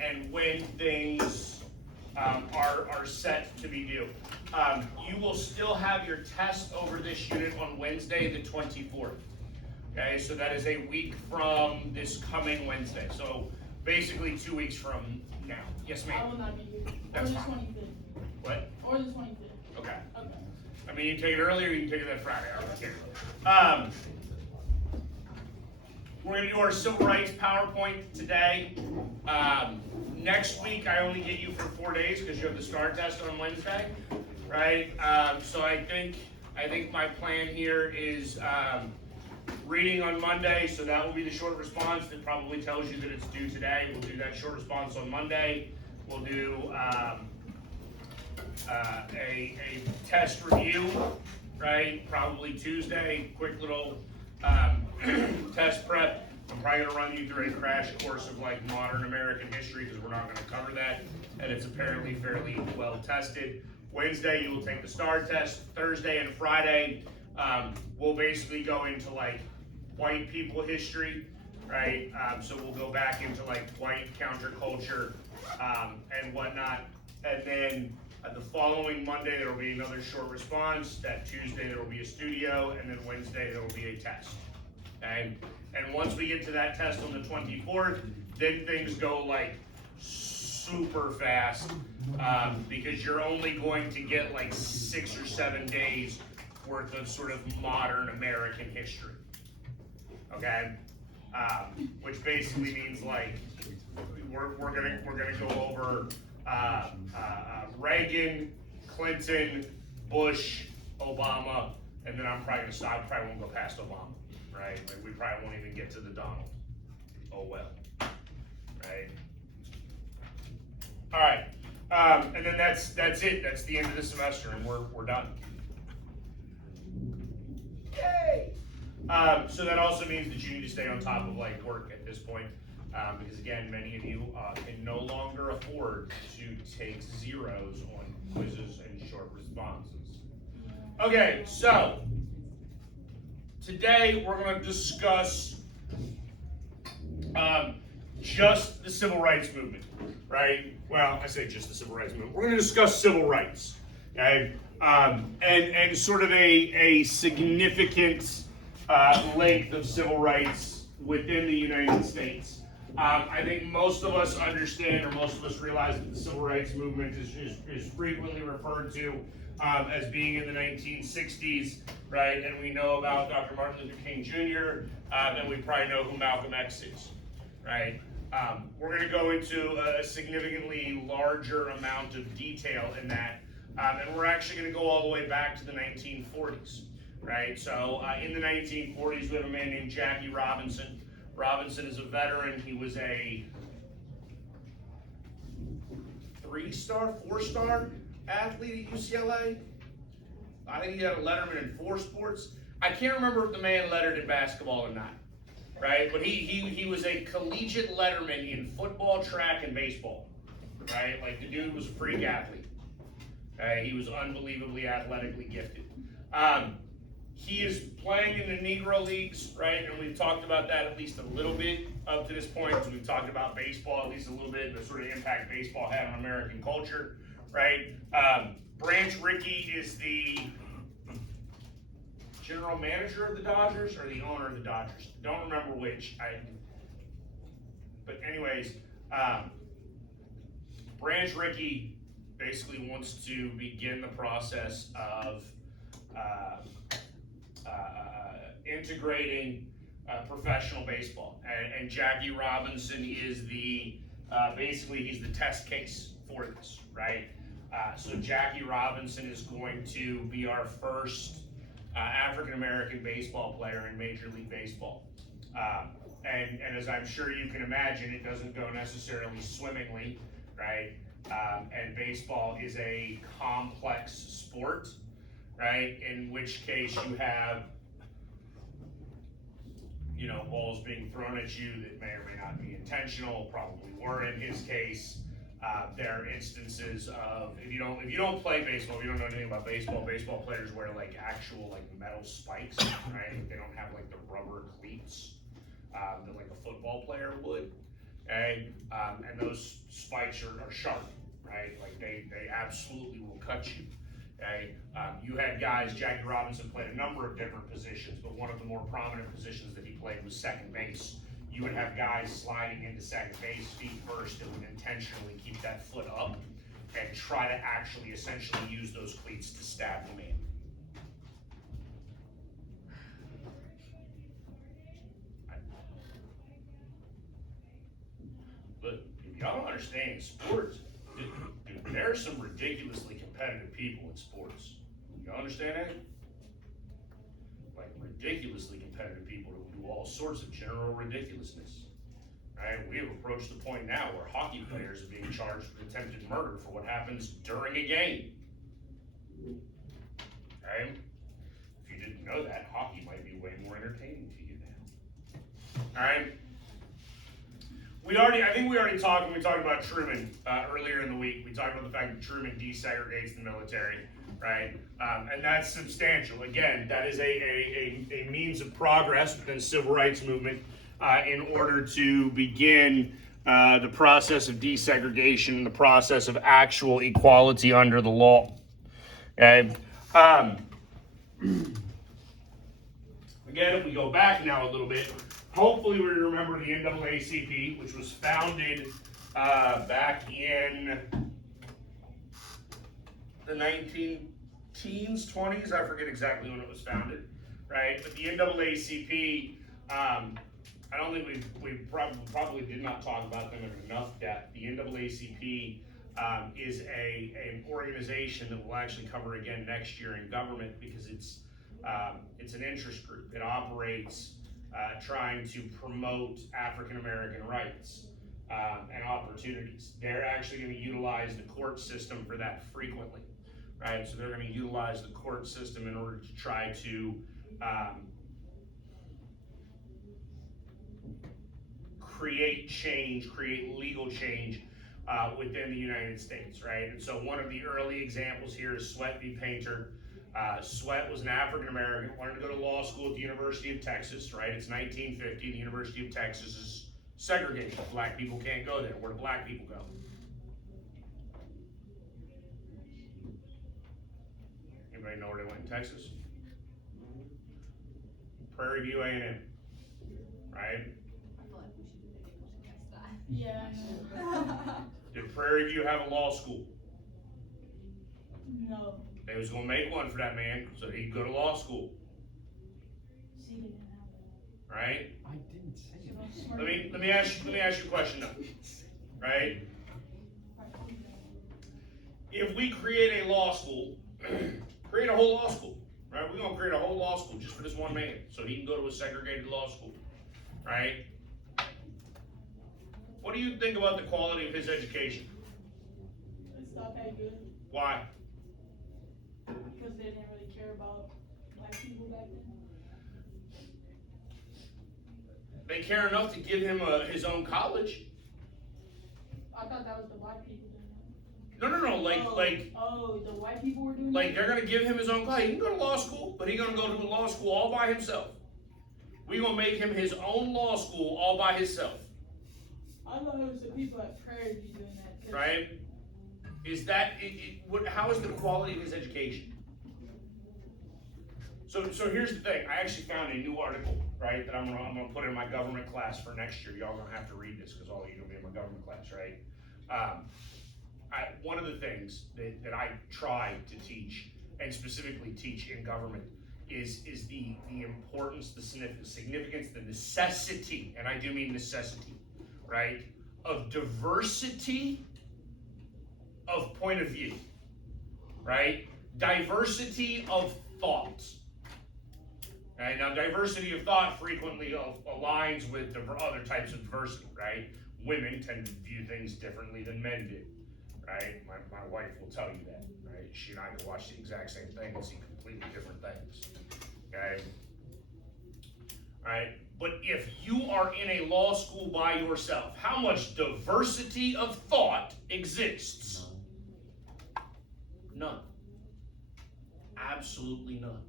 and when things are set to be due. You will still have your test over this unit on Wednesday, the 24th. Okay, so that is a week from this coming Wednesday. So basically 2 weeks from now. Yes, ma'am. I will not be here. That's or the fine. 25th. What? Or the 25th. Okay. Okay. I mean, you can take it earlier, you can take it that Friday. I don't care. We're going to do our civil rights PowerPoint today. Next week, I only get you for 4 days because you have the STAR test on Wednesday, right? So I think my plan here is reading on Monday, so that will be the short response that probably tells you that it's due today. We'll do that short response on Monday. We'll do a test review, right? Probably Tuesday, quick little test prep. I'm probably gonna run you through a crash course of like modern American history because we're not gonna cover that, and it's apparently fairly well tested. Wednesday, you will take the STAR test. Thursday and Friday, we'll basically go into like white people history, right? So we'll go back into like white counterculture and whatnot, and then the following Monday, there will be another short response. That Tuesday, there will be a studio, and then Wednesday, there will be a test. Okay? And once we get to that test on the 24th, then things go like super fast because you're only going to get like 6 or 7 days worth of sort of modern American history. Okay? Which basically means like we're gonna go over Reagan, Clinton, Bush, Obama, and then I'm probably gonna stop. Probably won't go past Obama, right? Like we probably won't even get to the Donald. Oh well, right? All right, and then that's it. That's the end of the semester, and we're done. Yay! So that also means that you need to stay on top of like work at this point. Because again, many of you can no longer afford to take zeros on quizzes and short responses. Okay, so today we're going to discuss just the civil rights movement, right? Well, I say just the civil rights movement. We're going to discuss civil rights, okay? And sort of a significant length of civil rights within the United States. I think most of us understand, or most of us realize, that the civil rights movement is frequently referred to as being in the 1960s, right? And we know about Dr. Martin Luther King Jr., and we probably know who Malcolm X is, right? We're going to go into a significantly larger amount of detail in that, and we're actually going to go all the way back to the 1940s, right? So in the 1940s, we have a man named Jackie Robinson. Robinson is a veteran. He was a 3-star, 4-star athlete at UCLA. I think he had a letterman in 4 sports. I can't remember if the man lettered in basketball or not, right? But he was a collegiate letterman in football, track, and baseball, right? Like the dude was a freak athlete. He was unbelievably athletically gifted. He is playing in the Negro Leagues, right? And we've talked about that at least a little bit up to this point. We've talked about baseball at least a little bit, the sort of impact baseball had on American culture, right? Branch Rickey is the general manager of the Dodgers or the owner of the Dodgers. Don't remember which. But anyways, Branch Rickey basically wants to begin the process of integrating professional baseball, and Jackie Robinson is the basically he's the test case for this, right? So Jackie Robinson is going to be our first African American baseball player in Major League Baseball, and as I'm sure you can imagine, it doesn't go necessarily swimmingly, right? And baseball is a complex sport, right? In which case you have, you know, balls being thrown at you that may or may not be intentional, probably were in his case. There are instances of, if you don't play baseball, if you don't know anything about baseball, baseball players wear like actual like metal spikes, right? They don't have like the rubber cleats that like a football player would. okay? And those spikes are sharp, right? Like they absolutely will cut you, okay? You had guys, Jackie Robinson played a number of different positions, but one of the more prominent positions that he played was second base. You would have guys sliding into second base feet first that would intentionally keep that foot up and try to actually essentially use those cleats to stab the man. But if y'all don't understand sports, dude, there are some ridiculously competitive people in sports. Y'all understand that? Like ridiculously competitive people who do all sorts of general ridiculousness. Right? We have approached the point now where hockey players are being charged with attempted murder for what happens during a game. Okay? If you didn't know that, hockey might be way more entertaining to you now. Alright? I think we already talked when we talked about Truman earlier in the week. We talked about the fact that Truman desegregates the military, right? And that's substantial. Again, that is a means of progress within the civil rights movement in order to begin the process of desegregation and the process of actual equality under the law. Okay? Again, if we go back now a little bit, hopefully we remember the NAACP, which was founded back in the 19-teens, 20s, I forget exactly when it was founded, right? But the NAACP, I don't think we probably did not talk about them in enough depth. The NAACP is an organization that we'll actually cover again next year in government because it's an interest group. It operates trying to promote African American rights and opportunities. They're actually going to utilize the court system for that frequently, right? So they're going to utilize the court system in order to try to create change, create legal change within the United States, right? And so one of the early examples here is Sweat v. Painter. Sweat was an African American, wanted to go to law school at the University of Texas, right? It's 1950, the University of Texas is segregated. Black people can't go there. Where do black people go? Anybody know where they went in Texas? Prairie View A&M, right? Yeah, I know. Did Prairie View have a law school? No. They was gonna make one for that man so he could go to law school, She didn't have that. right? I didn't say it. Let me ask you a question though, right? If we create a law school, create a whole law school, right? We're gonna create a whole law school just for this one man, so he can go to a segregated law school, right? What do you think about the quality of his education? It's not that good Why? because they didn't really care about black people back then. They care enough to give him his own college. I thought that was the black people doing No, Oh, the white people were doing like that? they're gonna give him his own college. He can go to law school, but he's gonna go to law school all by himself. We're gonna make him his own law school all by himself. I thought it was the people at Prairie View doing that. Right? Is that how is the quality of his education? So here's the thing. I actually found a new article, right, that I'm gonna put in my government class for next year. Y'all gonna have to read this because all of you gonna be in my government class, right? One of the things that I try to teach, and specifically teach in government, is the importance, the significance, the necessity, and I do mean necessity, right, of diversity of point of view, right? Diversity of thought. Right? Now, diversity of thought frequently aligns with other types of diversity, right? Women tend to view things differently than men do, right? My wife will tell you that, right? She and I can watch the exact same thing and see completely different things, okay? All right? But if you are in a law school by yourself, how much diversity of thought exists? None. Absolutely none.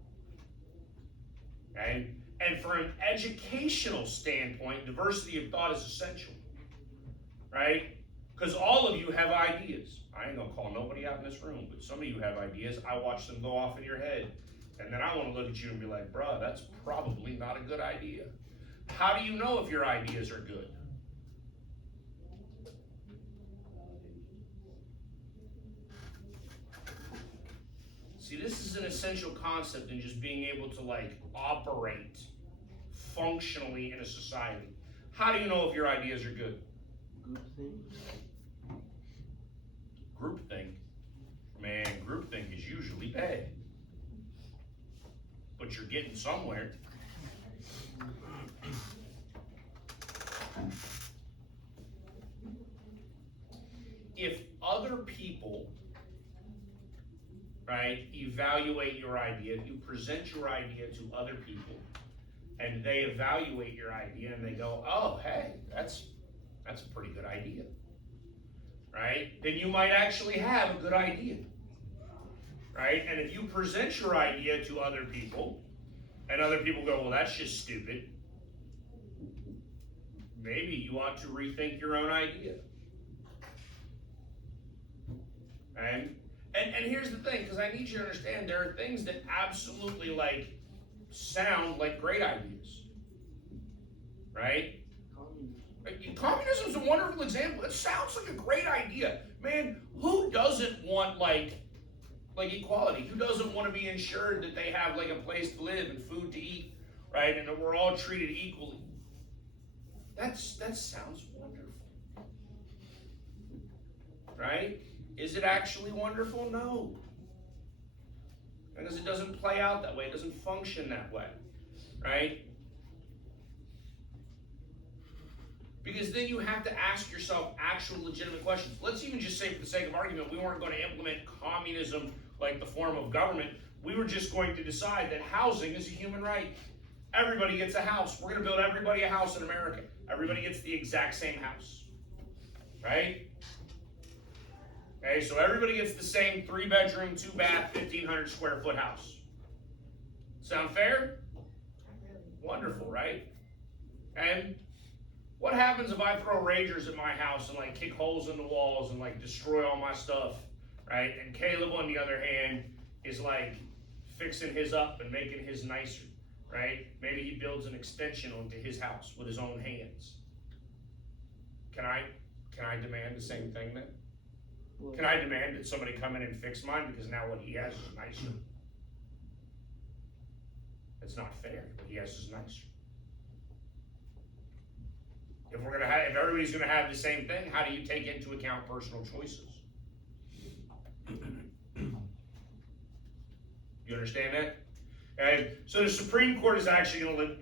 Okay? And from an educational standpoint, diversity of thought is essential. right? Because all of you have ideas. I ain't gonna call nobody out in this room, but some of you have ideas. I watch them go off in your head. And then I want to look at you and be like, bruh, that's probably not a good idea. How do you know if your ideas are good? See, this is an essential concept in just being able to like operate functionally in a society. How do you know if your ideas are good? Groupthink. Man, groupthink is usually bad. But you're getting somewhere. If other people, right, evaluate your idea, you present your idea to other people, and they evaluate your idea and they go, oh, hey, that's a pretty good idea, right? Then you might actually have a good idea, right? And if you present your idea to other people, and other people go, well, that's just stupid, maybe you ought to rethink your own idea. And here's the thing, because I need you to understand, there are things that absolutely like sound like great ideas, right? Communism is a wonderful example. It sounds like a great idea. Man, who doesn't want like equality? Who doesn't want to be ensured that they have like a place to live and food to eat, right? And that we're all treated equally. That sounds wonderful, right? Is it actually wonderful? No. Because it doesn't play out that way. It doesn't function that way, right? Because then you have to ask yourself actual legitimate questions. Let's even just say, for the sake of argument, we weren't going to implement communism like the form of government. We were just going to decide that housing is a human right. Everybody gets a house. We're going to build everybody a house in America. Everybody gets the exact same house, right? Okay, so everybody gets the same 3-bedroom, 2-bath, 1,500 square foot house. Sound fair? Wonderful, right? And what happens if I throw ragers at my house and like kick holes in the walls and like destroy all my stuff, right? And Caleb, on the other hand, is like fixing his up and making his nicer, right? Maybe he builds an extension onto his house with his own hands. Can I demand the same thing then? Can I demand that somebody come in and fix mine because now what he has is nicer? It's not fair. What he has is nicer. If everybody's gonna have the same thing, how do you take into account personal choices? You understand that? And so the Supreme Court is actually going to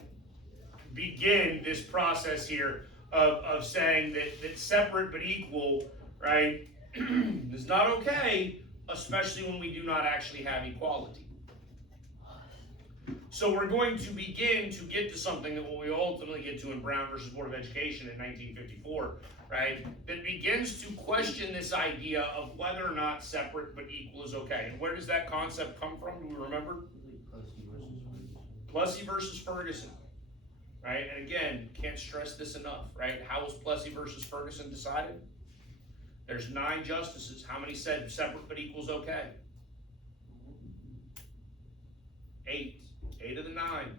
begin this process here of saying that separate but equal, right, is not okay, especially when we do not actually have equality. So we're going to begin to get to something that we ultimately get to in Brown versus Board of Education in 1954, right, that begins to question this idea of whether or not separate but equal is okay. And where does that concept come from? Do we remember? Plessy versus Ferguson, right? And again, can't stress this enough, right? How was Plessy versus Ferguson decided? There's 9 justices. How many said separate but equal is okay? 8. 8 of the 9.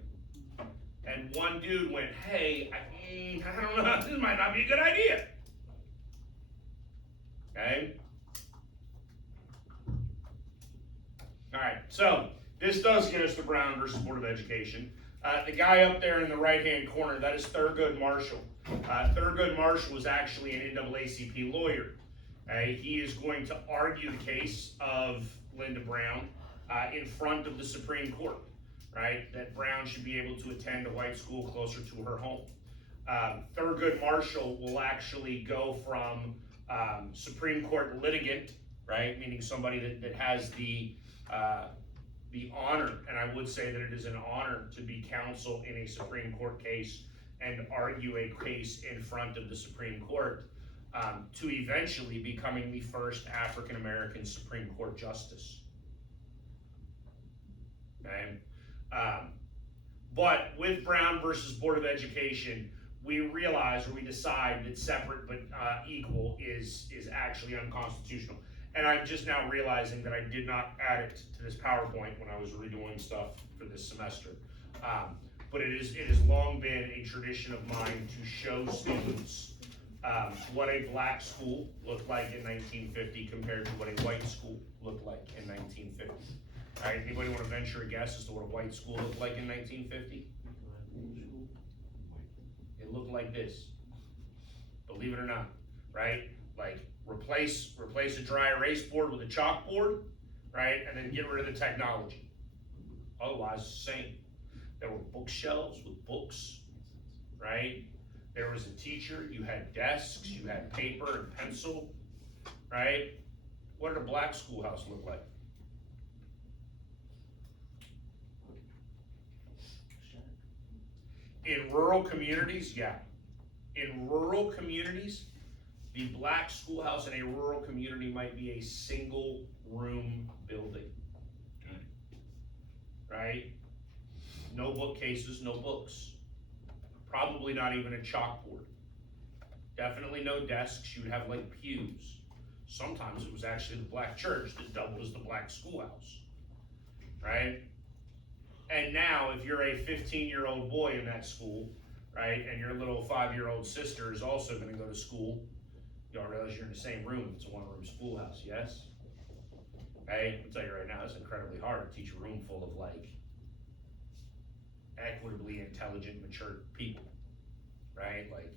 And one dude went, hey, I don't know, this might not be a good idea. Okay? All right, so this does get us to Brown versus Board of Education. The guy up there in the right-hand corner, that is Thurgood Marshall. Thurgood Marshall was actually an NAACP lawyer. He is going to argue the case of Linda Brown in front of the Supreme Court, right? That Brown should be able to attend a white school closer to her home. Thurgood Marshall will actually go from Supreme Court litigant, right? Meaning somebody that has the honor, and I would say that it is an honor to be counsel in a Supreme Court case and argue a case in front of the Supreme Court, to eventually becoming the first African-American Supreme Court justice. Okay? But with Brown versus Board of Education, we realize, or we decide that separate but equal is actually unconstitutional. And I'm just now realizing that I did not add it to this PowerPoint when I was redoing stuff for this semester. But it has long been a tradition of mine to show students what a black school looked like in 1950 compared to what a white school looked like in 1950. All right, anybody want to venture a guess as to what a white school looked like in 1950? It looked like this, believe it or not, right? Like replace a dry erase board with a chalkboard, right? And then get rid of the technology. Otherwise, the same. There were bookshelves with books, right? There was a teacher, you had desks, you had paper and pencil, right? What did a black schoolhouse look like? In rural communities, yeah. In rural communities, the black schoolhouse in a rural community might be a single room building. Right? No bookcases, no books. Probably not even a chalkboard. Definitely no desks, you would have like pews. Sometimes it was actually the black church that doubled as the black schoolhouse. Right? And now, if you're a 15-year-old boy in that school, right, and your little 5-year-old sister is also going to go to school, y'all realize you're in the same room. It's a one-room schoolhouse, yes? Okay, I'll tell you right now, it's incredibly hard to teach a room full of, like, equitably intelligent, mature people, right? Like,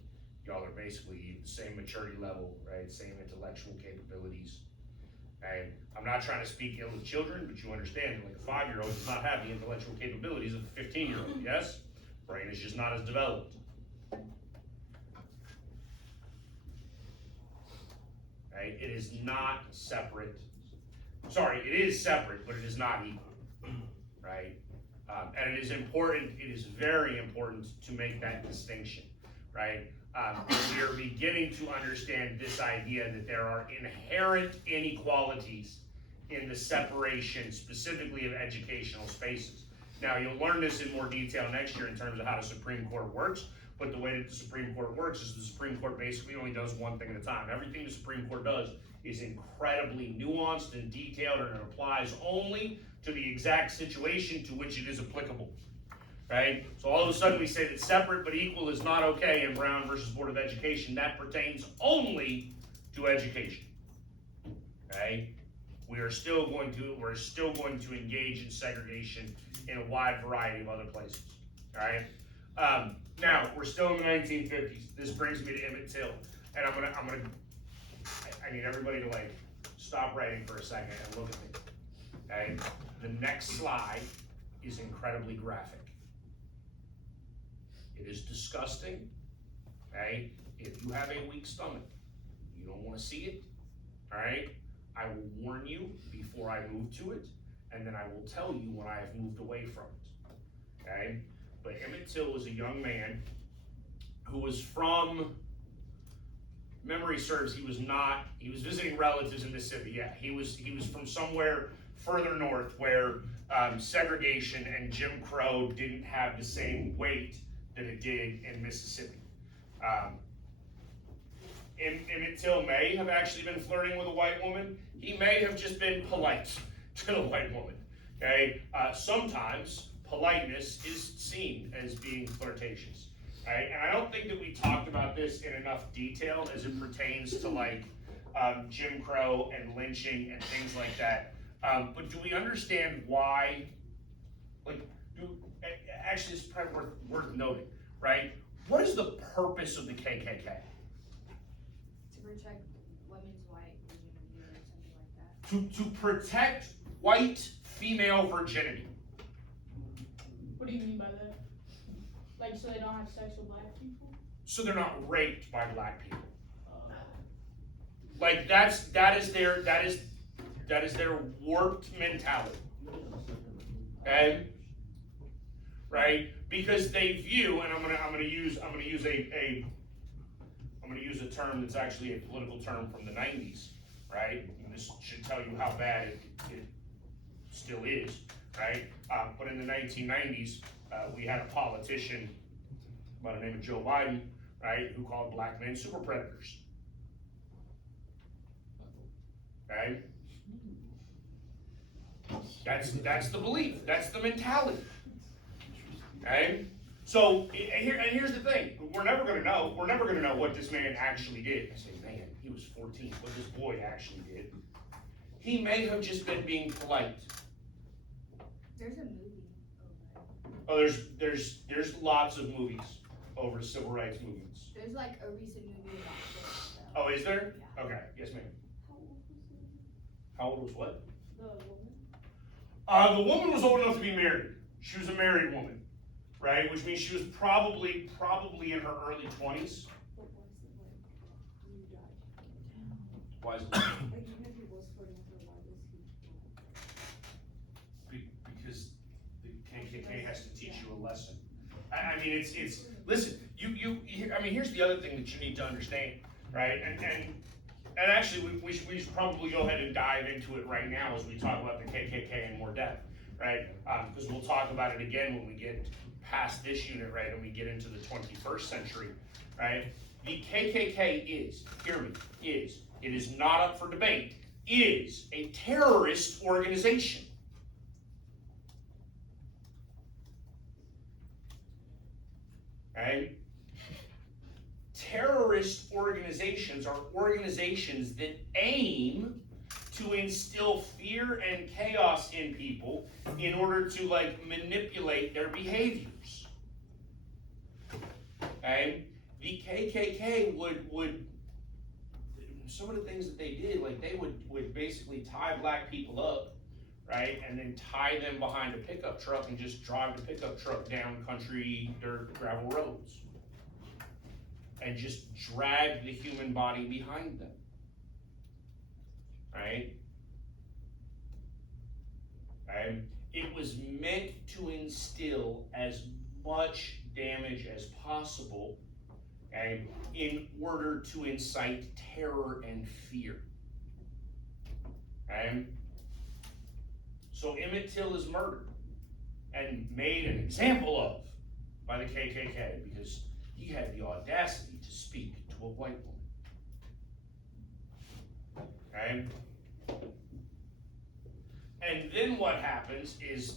y'all are basically the same maturity level, right? Same intellectual capabilities. Okay? I'm not trying to speak ill of children, but you understand that like a 5-year-old does not have the intellectual capabilities of a 15-year-old, yes? Brain is just not as developed. Okay? It is not separate. Sorry, it is separate, but it is not equal, right? And it is important, it is very important to make that distinction, right? We are beginning to understand this idea that there are inherent inequalities in the separation, specifically of educational spaces. Now, you'll learn this in more detail next year in terms of how the Supreme Court works, but the way that the Supreme Court works is the Supreme Court basically only does one thing at a time. Everything the Supreme Court does is incredibly nuanced and detailed, and it applies only to the exact situation to which it is applicable. Right? So all of a sudden we say that separate but equal is not okay in Brown versus Board of Education. That pertains only to education. Okay? We're still going to engage in segregation in a wide variety of other places. All right? Now we're still in the 1950s. This brings me to Emmett Till, and I need everybody to like stop writing for a second and look at me. Okay? The next slide is incredibly graphic. It is disgusting, okay? If you have a weak stomach, you don't want to see it, all right? I will warn you before I move to it, and then I will tell you when I have moved away from it, okay? But Emmett Till was a young man who was from, memory serves, he was visiting relatives in Mississippi, yeah. He was from somewhere further north where segregation and Jim Crow didn't have the same weight that it did in Mississippi. Emmett Till may have actually been flirting with a white woman. He may have just been polite to the white woman. Okay, sometimes politeness is seen as being flirtatious. Right? And I don't think that we talked about this in enough detail as it pertains to like Jim Crow and lynching and things like that. But do we understand why? Actually, it's probably worth noting, right? What is the purpose of the KKK? To protect women's white virginity or something like that. To protect white female virginity. What do you mean by that? Like, so they don't have sex with black people? So they're not raped by black people. Like that is their warped mentality. Okay? Right? Because they view, and I'm gonna use a term that's actually a political term from the 90s, right? And this should tell you how bad it still is, right? But in the 1990s, we had a politician by the name of Joe Biden right, who called black men super predators. Okay? That's the belief, that's the mentality. Okay? So, here's the thing, we're never gonna know what this man actually did. I say, man, he was 14, what this boy actually did. He may have just been being polite. There's a movie over it. Oh, there's lots of movies over civil rights movements. There's like a recent movie about this, though. Oh, is there? Yeah. Okay, yes ma'am. How old How old was was what? the woman? The woman was old enough to be married. She was a married woman, right? Which means she was probably in her early 20s. But why is it like you died? Why is it? Like even if he was 44, why was he? Because the KKK has to teach you a lesson. I mean, it's listen. I mean, here's the other thing that you need to understand, right? And actually, we should probably go ahead and dive into it right now as we talk about the KKK in more depth, right? Because we'll talk about it again when we get past this unit, right, and we get into the 21st century, right? The KKK is, hear me, it is not up for debate, is a terrorist organization. Okay? Terrorist organizations are organizations that aim to instill fear and chaos in people in order to manipulate their behaviors. Okay? The KKK would some of the things that they did, they would basically tie black people up, right, and then tie them behind a pickup truck and just drive the pickup truck down country dirt gravel roads and just drag the human body behind them, right? It was meant to instill as much damage as possible, okay, in order to incite terror and fear. Okay? So Emmett Till is murdered and made an example of by the KKK because he had the audacity to speak to a white woman. Okay? And then what happens is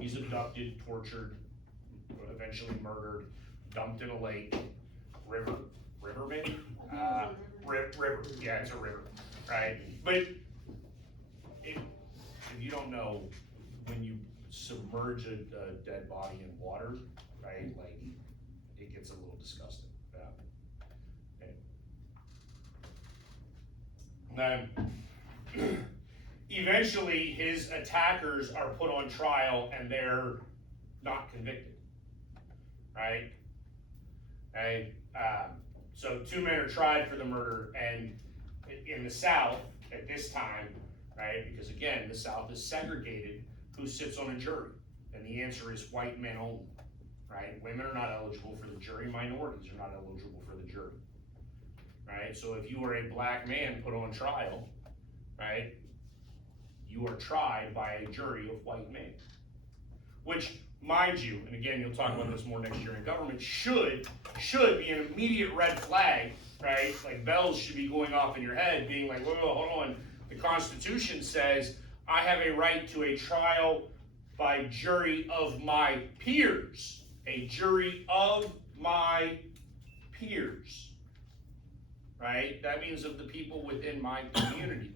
he's abducted, tortured, eventually murdered, dumped in a lake, river maybe? River, yeah, it's a river, right? But if you don't know, when you submerge a dead body in water, right, it gets a little disgusting. Yeah. Okay. Eventually, his attackers are put on trial and they're not convicted, right? Okay. So 2 men are tried for the murder, and in the South at this time, right? Because again, the South is segregated. Who sits on a jury? And the answer is white men only, right? Women are not eligible for the jury. Minorities are not eligible for the jury, right? So if you are a black man put on trial, right, you are tried by a jury of white men, which, mind you, and again, you'll talk about this more next year in government, should be an immediate red flag, right? Like bells should be going off in your head, being like, whoa, hold on. The Constitution says I have a right to a trial by jury of my peers. A jury of my peers, right? That means of the people within my community.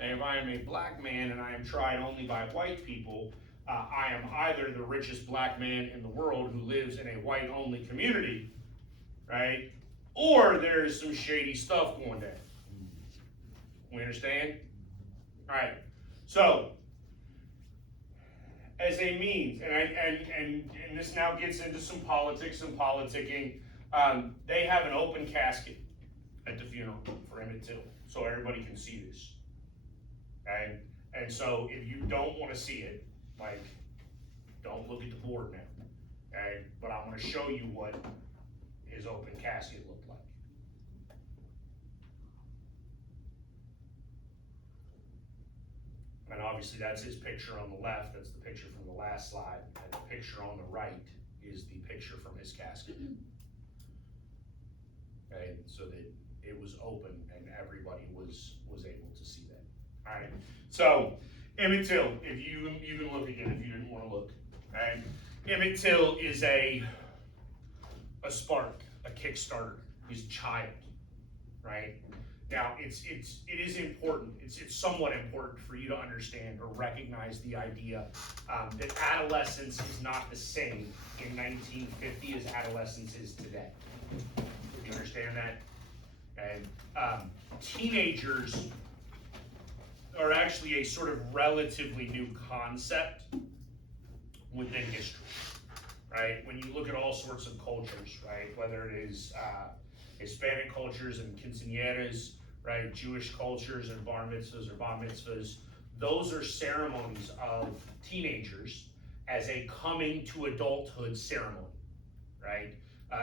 And if I am a black man and I am tried only by white people, I am either the richest black man in the world who lives in a white-only community, right? Or there is some shady stuff going down. We understand? All right. So, as a means, and this now gets into some politics and politicking, they have an open casket at the funeral for Emmett Till, so everybody can see this. Okay? And so if you don't want to see it, don't look at the board now. Okay? But I'm going to show you what his open casket looked like. And obviously that's his picture on the left, that's the picture from the last slide, and the picture on the right is the picture from his casket. okay, so that it was open and everybody was able to see that. All right, so Emmett Till, if you can look again if you didn't want to look. All right, Emmett Till is a spark, a Kickstarter. He's a child, right? Now it is important. It's somewhat important for you to understand or recognize the idea that adolescence is not the same in 1950 as adolescence is today. You understand that? And teenagers are actually a sort of relatively new concept within history, right? When you look at all sorts of cultures, right? Whether it is Hispanic cultures and quinceañeras, right? Jewish cultures and bar mitzvahs or bat mitzvahs, those are ceremonies of teenagers as a coming to adulthood ceremony, right?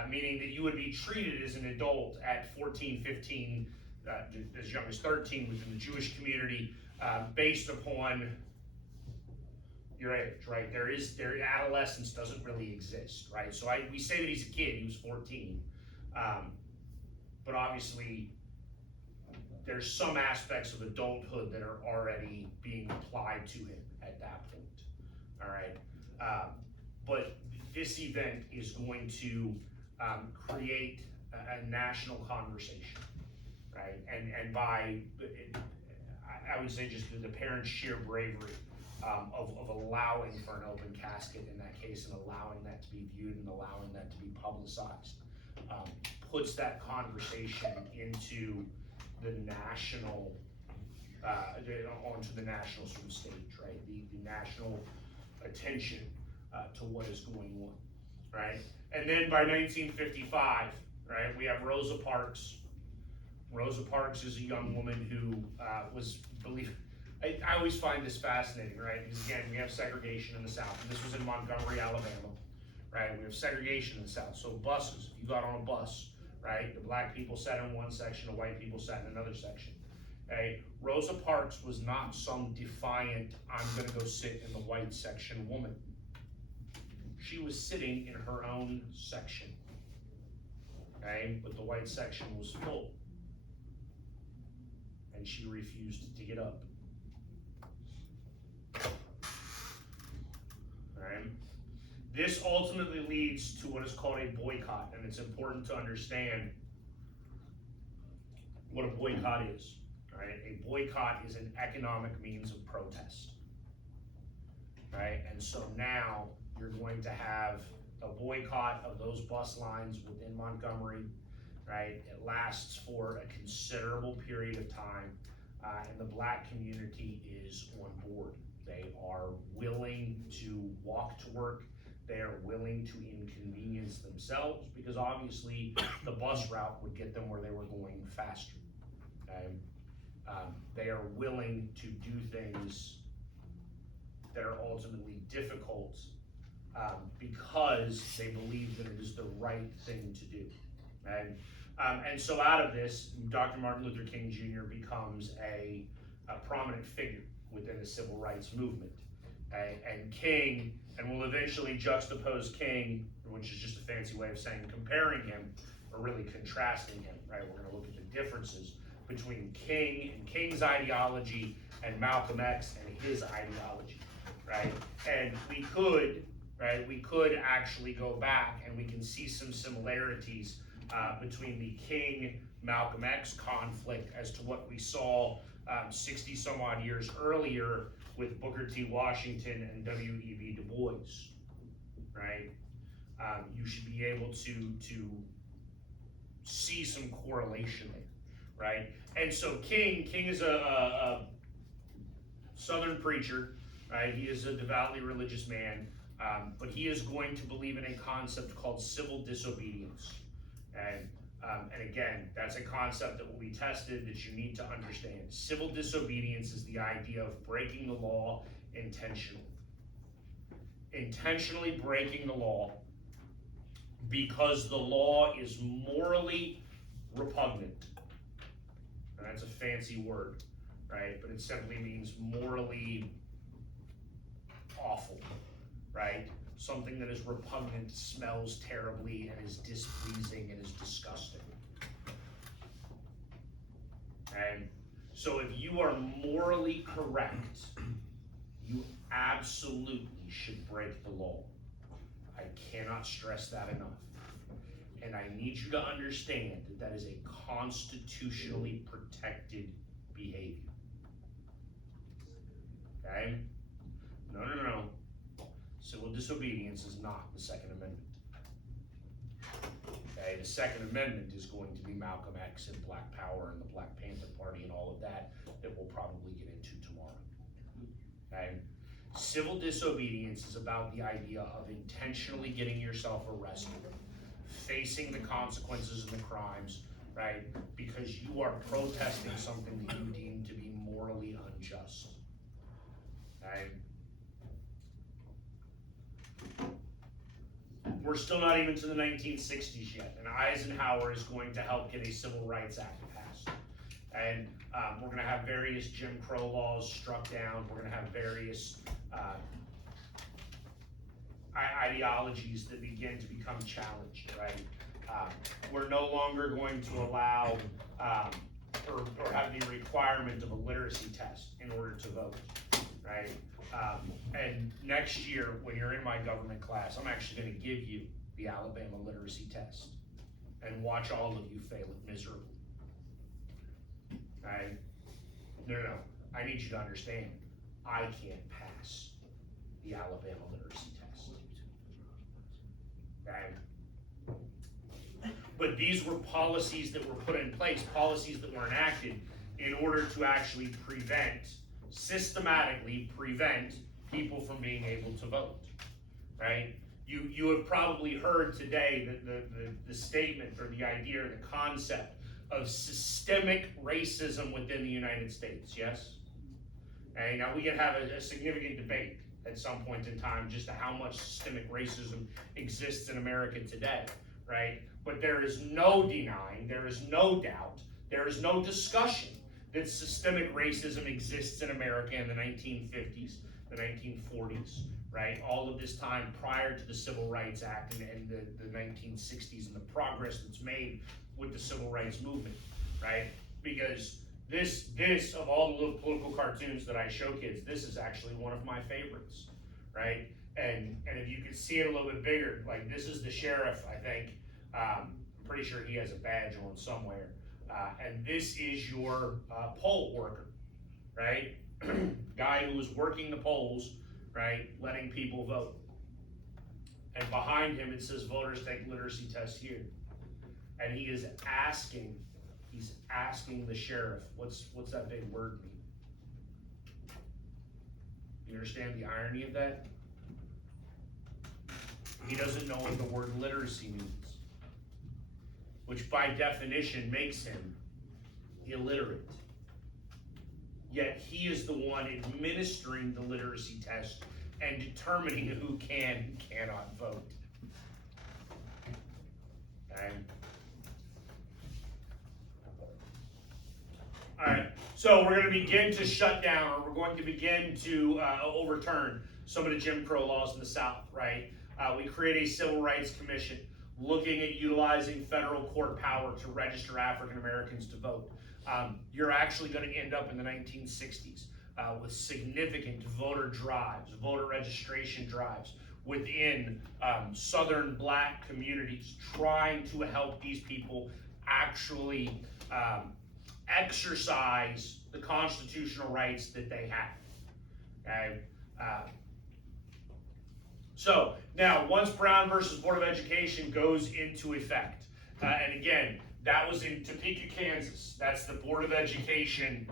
Meaning that you would be treated as an adult at 14, 15, as young as 13 within the Jewish community, based upon your age, right? Their adolescence doesn't really exist, right? So we say that he's a kid, he was 14, but obviously there's some aspects of adulthood that are already being applied to him at that point, all right? But this event is going to create a national conversation, right? And by, I would say just the parents' sheer bravery of allowing for an open casket in that case and allowing that to be viewed and allowing that to be publicized, puts that conversation into the national, onto the national sort of stage, right? The national attention to what is going on, right? And then by 1955, right, we have Rosa Parks. Rosa Parks is a young woman who was, I always find this fascinating, right? Because again, we have segregation in the South, and this was in Montgomery, Alabama, right? We have segregation in the South. So buses, if you got on a bus, right, the black people sat in one section, the white people sat in another section. Okay? Rosa Parks was not some defiant, I'm gonna go sit in the white section woman. She was sitting in her own section, okay? But the white section was full, and she refused to get up. Alright? This ultimately leads to what is called a boycott, and it's important to understand what a boycott is. Right? A boycott is an economic means of protest. Right? And so now you're going to have a boycott of those bus lines within Montgomery. Right? It lasts for a considerable period of time, and the black community is on board. They are willing to walk to work. They are willing to inconvenience themselves because obviously the bus route would get them where they were going faster. Okay? They are willing to do things that are ultimately difficult because they believe that it is the right thing to do. Okay? And so out of this, Dr. Martin Luther King Jr. becomes a prominent figure within the civil rights movement. Okay? And King, and we'll eventually juxtapose King, which is just a fancy way of saying comparing him, or really contrasting him, right? We're gonna look at the differences between King and King's ideology and Malcolm X and his ideology, right? And we could actually go back and we can see some similarities between the King-Malcolm X conflict as to what we saw 60 some odd years earlier with Booker T. Washington and W.E.B. Du Bois, right? You should be able to see some correlation there, right? And so King is a Southern preacher, right? He is a devoutly religious man, but he is going to believe in a concept called civil disobedience, and again, that's a concept that will be tested that you need to understand. Civil disobedience is the idea of breaking the law intentionally. Intentionally breaking the law because the law is morally repugnant. And that's a fancy word, right? But it simply means morally awful, right? Something that is repugnant, smells terribly, and is displeasing and is disgusting, Okay? So if you are morally correct, you absolutely should break the law. I cannot stress that enough. And I need you to understand that that is a constitutionally protected behavior. Okay? No. Civil disobedience is not the Second Amendment. Okay, the Second Amendment is going to be Malcolm X and Black Power and the Black Panther Party and all of that we'll probably get into tomorrow. Okay? Civil disobedience is about the idea of intentionally getting yourself arrested, facing the consequences of the crimes, right? Because you are protesting something that you deem to be morally unjust. Okay? We're still not even to the 1960s yet, and Eisenhower is going to help get a Civil Rights Act passed. And we're going to have various Jim Crow laws struck down. We're going to have various ideologies that begin to become challenged, right? We're no longer going to allow or have the requirement of a literacy test in order to vote, right? And next year, when you're in my government class, I'm actually going to give you the Alabama literacy test and watch all of you fail it miserably. Okay? No. I need you to understand, I can't pass the Alabama literacy test. Okay? But these were policies that were put in place, policies that were enacted in order to actually systematically prevent people from being able to vote, right? You have probably heard today that the statement or the idea or the concept of systemic racism within the United States, yes? And now we can have a significant debate at some point in time just to how much systemic racism exists in America today, right? But there is no denying, there is no doubt, there is no discussion that systemic racism exists in America in the 1950s, the 1940s, right? All of this time prior to the Civil Rights Act and the 1960s and the progress that's made with the Civil Rights Movement, right? Because this of all the little political cartoons that I show kids, this is actually one of my favorites, right? And if you could see it a little bit bigger, like this is the sheriff, I think. I'm pretty sure he has a badge on somewhere. And this is your poll worker, right? Guy who is working the polls, right? Letting people vote. And behind him it says voters take literacy test here. And he is asking the sheriff, what's that big word mean? You understand the irony of that? He doesn't know what the word literacy means, which by definition makes him illiterate. Yet he is the one administering the literacy test and determining who can and cannot vote. Okay? All right, so we're going to begin to shut down, or we're going to begin to overturn some of the Jim Crow laws in the South, right? We create a Civil Rights Commission looking at utilizing federal court power to register African Americans to vote. You're actually going to end up in the 1960s with significant voter drives, voter registration drives within Southern Black communities, trying to help these people actually exercise the constitutional rights that they have. Okay? So now, once Brown versus Board of Education goes into effect, and again, that was in Topeka, Kansas. That's the Board of Education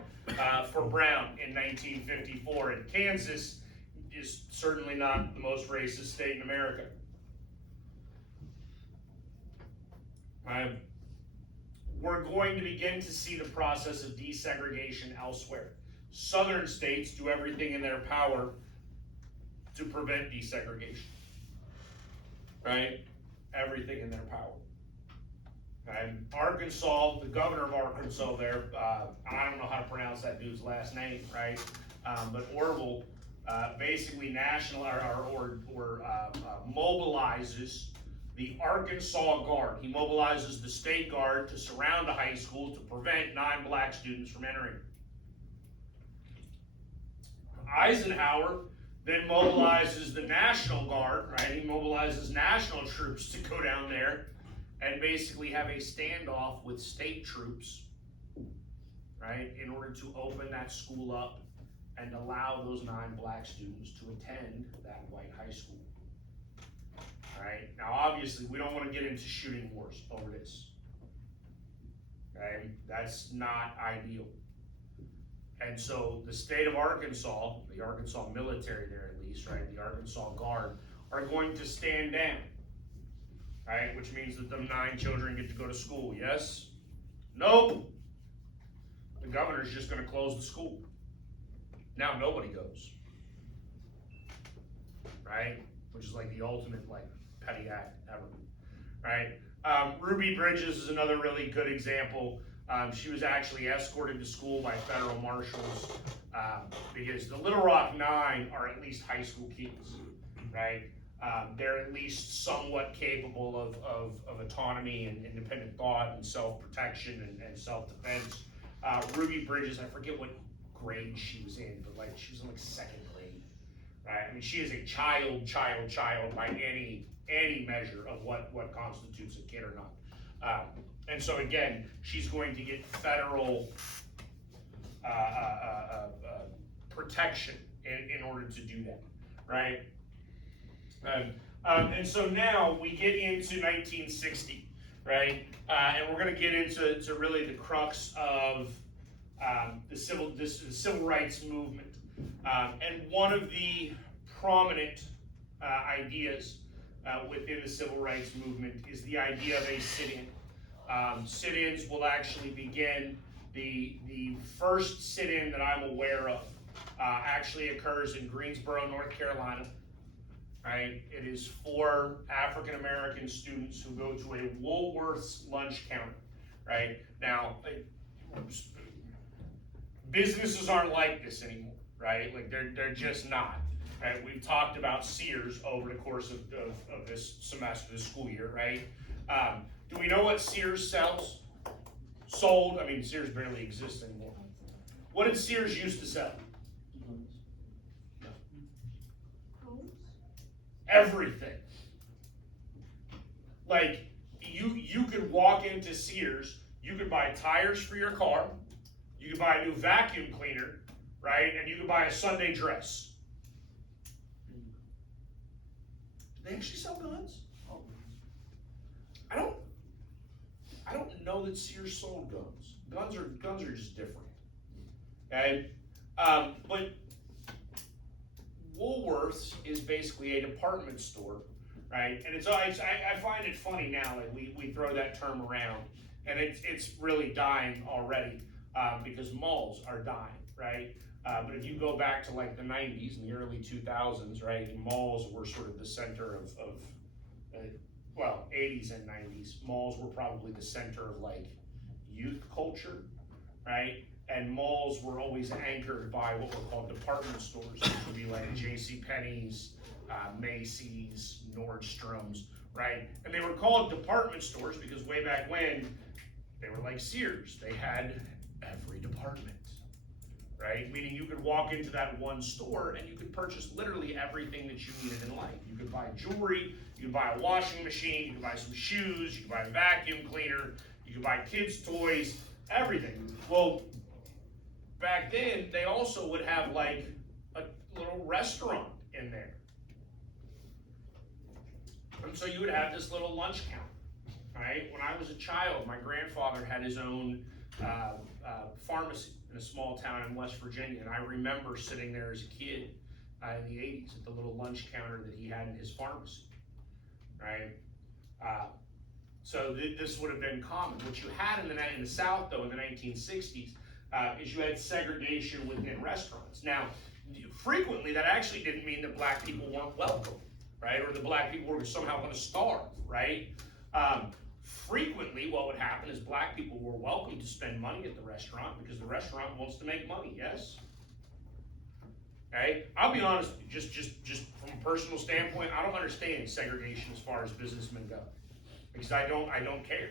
for Brown in 1954. And Kansas is certainly not the most racist state in America. We're going to begin to see the process of desegregation elsewhere. Southern states do everything in their power to prevent desegregation, right? Everything in their power. And Arkansas, the governor of Arkansas there, I don't know how to pronounce that dude's last name, right? But Orville basically mobilizes the Arkansas Guard. He mobilizes the state guard to surround the high school to prevent non-black students from entering. Eisenhower then mobilizes the National Guard, right? He mobilizes national troops to go down there and basically have a standoff with state troops, right, in order to open that school up and allow those non-black students to attend that white high school. All right, now obviously we don't want to get into shooting wars over this. Okay, that's not ideal. And so the state of Arkansas, the Arkansas military there at least, right, the Arkansas Guard, are going to stand down, right, which means that them 9 children get to go to school, yes? Nope. The governor's just gonna close the school. Now nobody goes, right? Which is like the ultimate like petty act ever, right? Ruby Bridges is another really good example. She was actually escorted to school by federal marshals because the Little Rock 9 are at least high school kids, right? They're at least somewhat capable of autonomy and independent thought and self-protection and self-defense. Ruby Bridges, I forget what grade she was in, but like she was in like 2nd grade, right? I mean, she is a child by any measure of what constitutes a kid or not. And so again, she's going to get federal protection in order to do that, right? And so now we get into 1960, right? And we're going to get into really the crux of the civil rights movement. And one of the prominent ideas within the civil rights movement is the idea of a sit-in. Sit-ins will actually begin. The first sit-in that I'm aware of actually occurs in Greensboro, North Carolina. Right? It is for African American students who go to a Woolworth's lunch counter. Right? Now, businesses aren't like this anymore. Right? Like they're just not. Right? We've talked about Sears over the course of this semester, this school year. Right? Do we know what Sears sold? I mean, Sears barely exists anymore. What did Sears used to sell? Everything. Like, you could walk into Sears, you could buy tires for your car, you could buy a new vacuum cleaner, right? And you could buy a Sunday dress. Do they actually sell guns? I don't know that Sears sold guns. Guns are just different. Okay? But Woolworths is basically a department store, right? And it's always, I find it funny now that we throw that term around, and it's really dying already because malls are dying, right? But if you go back to like the 90s and the early 2000s, right, malls were sort of the center of 80s and 90s, malls were probably the center of like youth culture, right? And malls were always anchored by what were called department stores, which would be like JCPenney's, Macy's, Nordstrom's, right? And they were called department stores because way back when, they were like Sears. They had every department, right? Meaning you could walk into that one store and you could purchase literally everything that you needed in life. You could buy jewelry, you could buy a washing machine, you could buy some shoes, you could buy a vacuum cleaner, you could buy kids' toys, everything. Well, back then, they also would have like a little restaurant in there. And so you would have this little lunch counter, right? When I was a child, my grandfather had his own pharmacy in a small town in West Virginia, and I remember sitting there as a kid in the 80s at the little lunch counter that he had in his pharmacy, right? So this would have been common. What you had in the South, though, in the 1960s, is you had segregation within restaurants. Now, frequently that actually didn't mean that black people weren't welcome, right? Or the black people were somehow going to starve, right? Frequently what would happen is black people were welcome to spend money at the restaurant because the restaurant wants to make money, yes? Okay, I'll be honest, just from a personal standpoint, I don't understand segregation as far as businessmen go, because I don't care.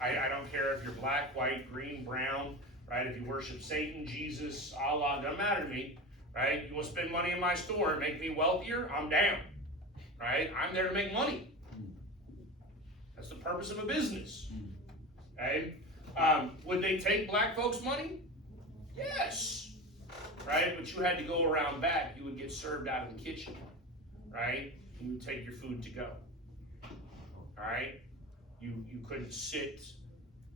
I don't care if you're black, white, green, brown, right? If you worship Satan, Jesus, Allah, doesn't matter to me, right? You want to spend money in my store and make me wealthier? I'm down, right? I'm there to make money. That's the purpose of a business, okay? Would they take black folks' money? Yes, right? But you had to go around back. You would get served out of the kitchen, right? You would take your food to go, all right? You couldn't sit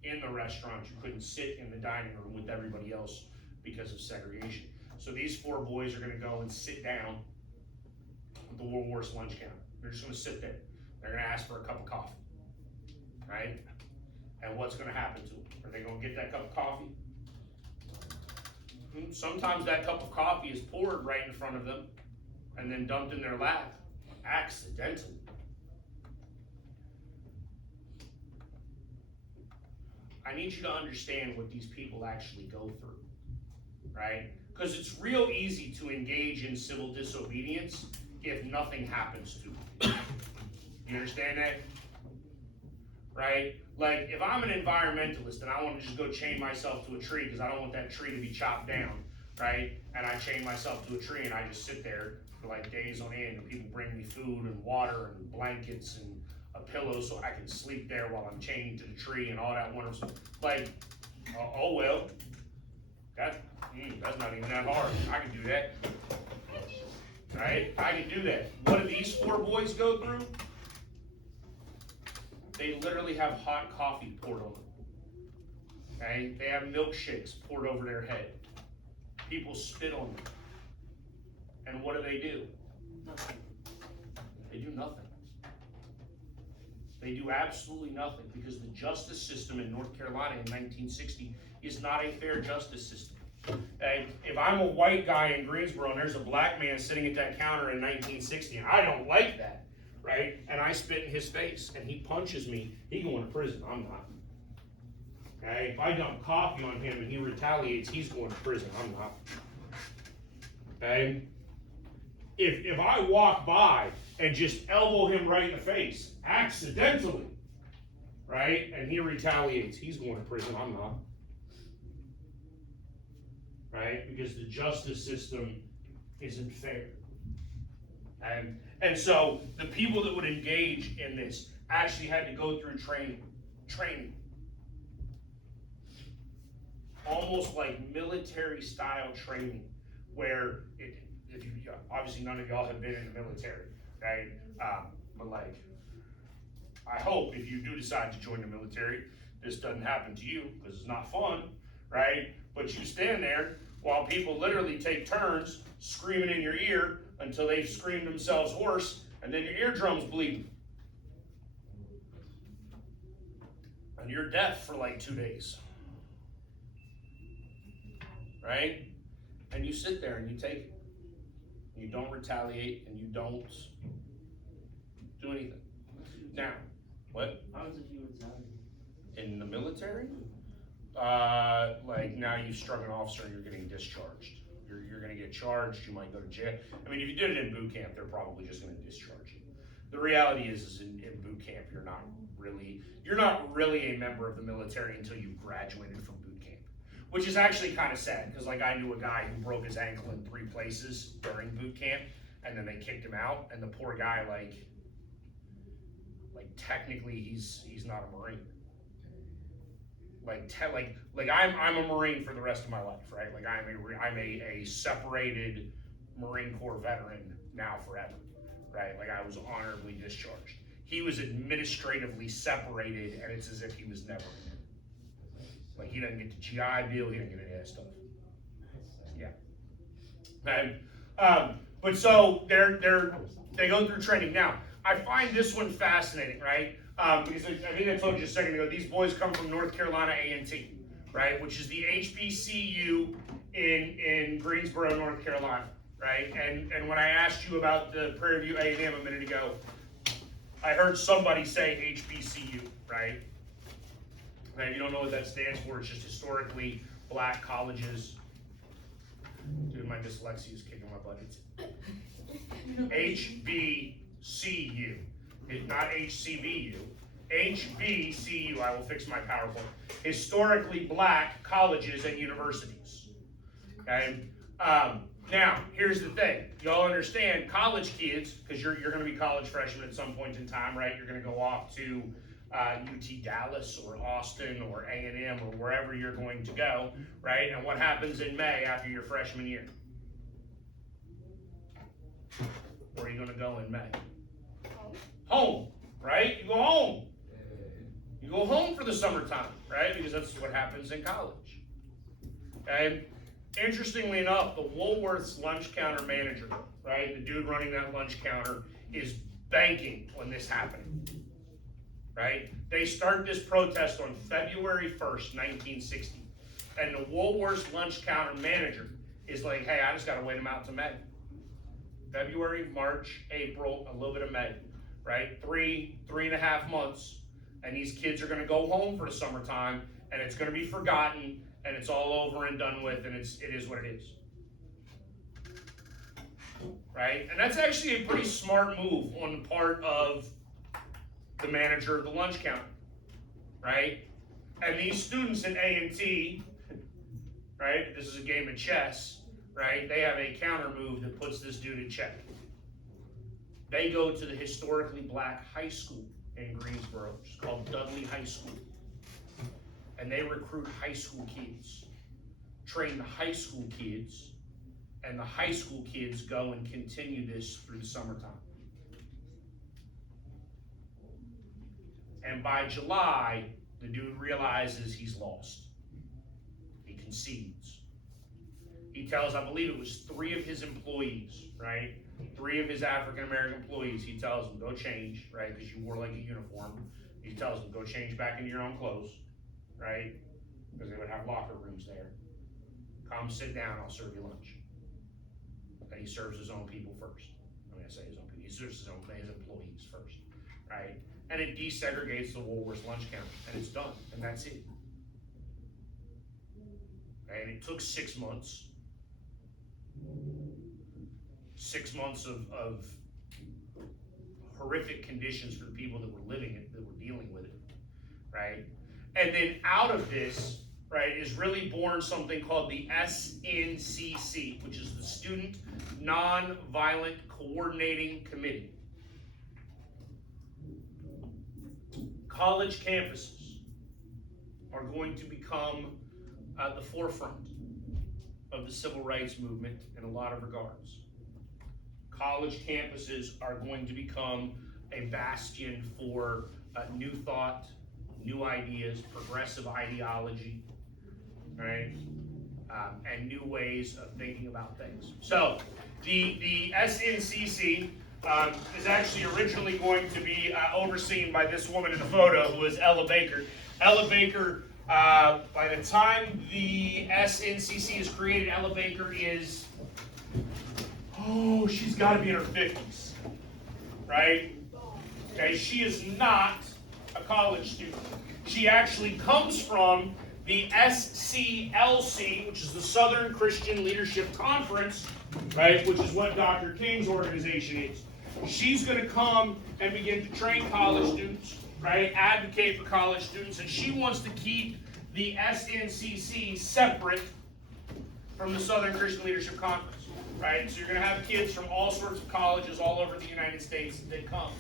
in the restaurant. You couldn't sit in the dining room with everybody else because of segregation. So these 4 boys are going to go and sit down at the Woolworths lunch counter. They're just going to sit there. They're going to ask for a cup of coffee, right? And what's going to happen to them? Are they going to get that cup of coffee? Sometimes that cup of coffee is poured right in front of them and then dumped in their lap accidentally. I need you to understand what these people actually go through, right? Because it's real easy to engage in civil disobedience if nothing happens to them. You understand that? Right? Like, if I'm an environmentalist and I want to just go chain myself to a tree because I don't want that tree to be chopped down, right? And I chain myself to a tree and I just sit there for like days on end and people bring me food and water and blankets and a pillow so I can sleep there while I'm chained to the tree and all that wonderful stuff. Like, oh well, that's not even that hard. I can do that, right? I can do that. What do these 4 boys go through? They literally have hot coffee poured on them. Okay? They have milkshakes poured over their head. People spit on them. And what do? Nothing. They do nothing. They do absolutely nothing because the justice system in North Carolina in 1960 is not a fair justice system. Okay? If I'm a white guy in Greensboro and there's a black man sitting at that counter in 1960 and I don't like that, right? And I spit in his face and he punches me, he going to prison. I'm not. Okay? If I dump coffee on him and he retaliates, he's going to prison. I'm not. Okay? If I walk by and just elbow him right in the face, accidentally, right? And he retaliates, he's going to prison. I'm not. Right? Because the justice system isn't fair. And so the people that would engage in this actually had to go through training. Almost like military style training, where if you obviously none of y'all have been in the military, right? But like, I hope if you do decide to join the military, this doesn't happen to you because it's not fun, right? But you stand there while people literally take turns screaming in your ear until they've screamed themselves hoarse, and then your eardrum's bleeding. And you're deaf for like 2 days. Right? And you sit there and you take it. You don't retaliate and you don't do anything. Now, what? How does it feel retaliate? In the military? Like now you've struck an officer and you're getting discharged. You're going to get charged. You might go to jail. I mean, if you did it in boot camp, they're probably just going to discharge you. The reality is in boot camp, you're not really a member of the military until you've graduated from boot camp, which is actually kind of sad because like I knew a guy who broke his ankle in 3 places during boot camp, and then they kicked him out, and the poor guy like technically he's not a Marine. Like I'm a Marine for the rest of my life, right? Like I'm a separated Marine Corps veteran now forever, right? Like I was honorably discharged. He was administratively separated, and it's as if he was never in. Like he doesn't get the GI Bill, he doesn't get any of that stuff. Yeah. And but so they go through training. Now I find this one fascinating, right? Because I think I told you just a second ago, these boys come from North Carolina A&T, right? Which is the HBCU in Greensboro, North Carolina, right? And when I asked you about the Prairie View A&M a minute ago, I heard somebody say HBCU, right? And if you don't know what that stands for, it's just historically black colleges. Dude, my dyslexia is kicking my butt. It's HBCU. It's not HCBU. HBCU. I will fix my PowerPoint. Historically black colleges and universities. Okay? Now, here's the thing. Y'all understand college kids, because you're going to be college freshmen at some point in time, right? You're going to go off to UT Dallas or Austin or A&M or wherever you're going to go, right? And what happens in May after your freshman year? Where are you going to go in May? Home, right? You go home. You go home for the summertime, right? Because that's what happens in college. Okay? Interestingly enough, the Woolworth's lunch counter manager, right, the dude running that lunch counter, is banking when this happened, right? They start this protest on February 1st, 1960, and the Woolworth's lunch counter manager is like, hey, I just got to wait them out to May. February, March, April, a little bit of May, right? 3.5 months, and these kids are going to go home for the summertime, and it's going to be forgotten, and it's all over and done with, and it is what it is. Right? And that's actually a pretty smart move on the part of the manager of the lunch counter. Right? And these students in A&T, right, this is a game of chess, right, they have a counter move that puts this dude in check. They go to the historically black high school in Greensboro, which is called Dudley High School. And they recruit high school kids, train the high school kids, and the high school kids go and continue this through the summertime. And by July, the dude realizes he's lost. He concedes. He tells, I believe it was 3 of his employees, right? 3 of his African-American employees, he tells them, go change, right? Because you wore like a uniform. He tells them, go change back into your own clothes. Right? Because they would have locker rooms there. Come sit down, I'll serve you lunch. And he serves his own people first. I mean, I say his own people. He serves his employees first. Right? And it desegregates the Woolworth's lunch counter. And it's done. And that's it. And it took 6 months. 6 months of horrific conditions for the people that were living it, that were dealing with it. Right? And then out of this, right, is really born something called the SNCC, which is the Student Nonviolent Coordinating Committee. College campuses are going to become the forefront of the civil rights movement in a lot of regards. College campuses are going to become a bastion for new thought, new ideas, progressive ideology, right? And new ways of thinking about things. So the SNCC is actually originally going to be overseen by this woman in the photo, who is Ella Baker. Ella Baker, by the time the SNCC is created, Ella Baker is, she's got to be in her 50s, right? Okay, she is not a college student. She actually comes from the SCLC, which is the Southern Christian Leadership Conference, right, which is what Dr. King's organization is. She's going to come and begin to train college students, right, advocate for college students, and she wants to keep the SNCC separate from the Southern Christian Leadership Conference, right? So you're going to have kids from all sorts of colleges all over the United States that come.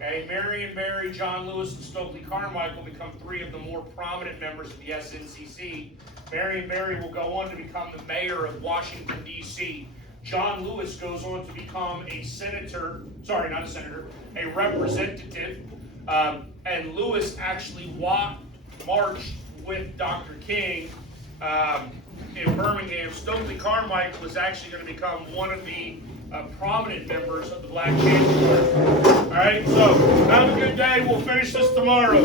Okay, Marion Barry, John Lewis, and Stokely Carmichael become 3 of the more prominent members of the SNCC. Marion Barry will go on to become the mayor of Washington, D.C. John Lewis goes on to become a representative. And Lewis actually marched with Dr. King in Birmingham. Stokely Carmichael is actually going to become one of the prominent members of the Black Panther Party. All right, so have a good day. We'll finish this tomorrow.